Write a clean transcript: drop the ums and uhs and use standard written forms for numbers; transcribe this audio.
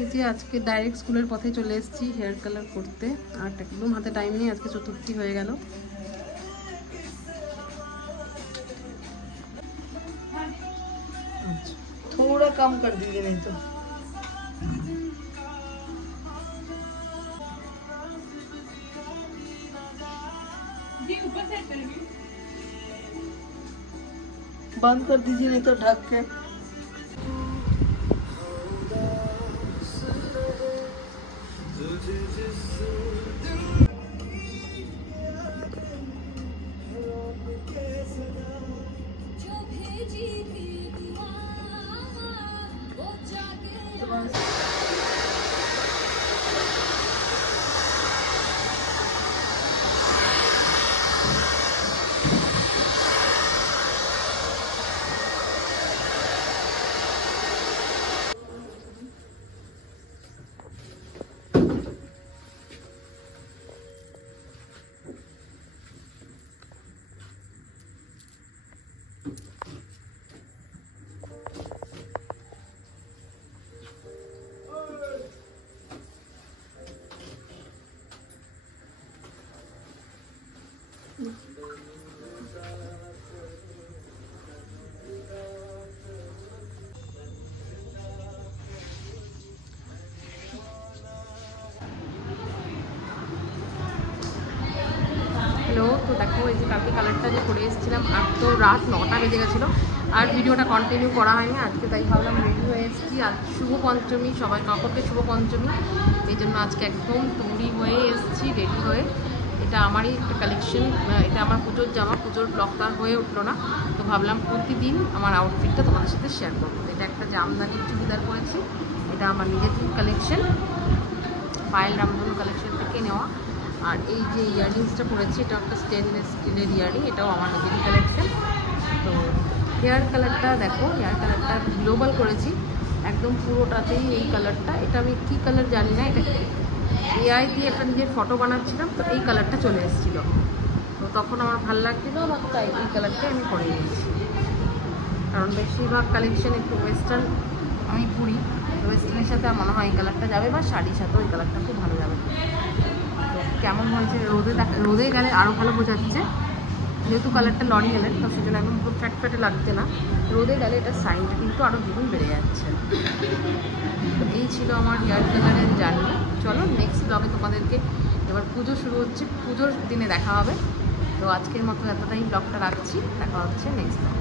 এই যে আজকে ডাইরেক্ট স্কুলের পথে চলে এসেছি হেয়ার কালার করতে, আর একদম হাতে টাইম নেই, আজকে চতুর্থী হয়ে গেল। थोड़ा कम कर दीजिए नहीं तो। बंद कर दीजिए नहीं तो ढक के। হ্যালো, তো দেখো এই যে কালকে কালারটা যে করে এসেছিলাম, আর তো রাত 9টা বেজে গেছিলো, আর ভিডিওটা কন্টিনিউ করা হয়নি আজকে, তাই ভাবলাম রেডি হয়ে এসেছি। আর শুভ পঞ্চমী, সবাই কাপড়কে শুভ পঞ্চমী, এই জন্য আজকে একদম তৈরি হয়ে এসেছি, রেডি হয়ে। এটা আমারই একটা কালেকশন, এটা আমার পুজোর জামা, পুজোর ব্লগটা হয়ে উঠলো না, তো ভাবলাম প্রতিদিন আমার আউটফিটটা তোমাদের সাথে শেয়ার করবো। এটা একটা জামদানির চুড়িদার করেছি, এটা আমার নিজের কালেকশন, পায়েল রামধনু কালেকশন থেকে নেওয়া। আর এই যে ইয়াররিংসটা পরেছি, এটা একটা স্টেনলেস স্টিলের ইয়াররিং, এটাও আমার নিজেরই কালেকশন। তো হেয়ার কালারটা দেখো, হেয়ার কালারটা গ্লোবাল করেছি একদম পুরোটাতেই এই কালারটা। এটা আমি কী কালার জানি না, এটা এআই দিয়ে একটা নিজের ফটো বানাচ্ছিলাম, তো এই কালারটা চলে এসেছিলো, তো তখন আমার ভালো লাগছিলো না, তাই এই কালারটাই আমি পরে নিয়েছি। কারণ বেশিরভাগ কালেকশন একটু ওয়েস্টার্ন আমি পরি, ওয়েস্টার্নের সাথে আমার মনে হয় এই কালারটা যাবে, বা শাড়ির সাথেও এই কালারটা খুব ভালো যাবে। তো কেমন হয়েছে রোদে গেলে আরও ভালো বোঝাচ্ছে, যেহেতু কালারটা লরিয়েলের, তো সেজন্য একদম পুরো ফ্যাটে লাগছে না, রোদে গেলে এটার সাইনটা কিন্তু আরও দ্বিগুণ বেড়ে যাচ্ছে। তো এই ছিল আমার হেয়ার কালারের জার্নি। চলো নেক্সট ব্লগে তোমাদেরকে, এবার পুজো শুরু হচ্ছে, পুজোর দিনে দেখা হবে। তো আজকের মতো এতটাই ব্লগটা রাখছি, দেখা হচ্ছে নেক্সট ব্লগ।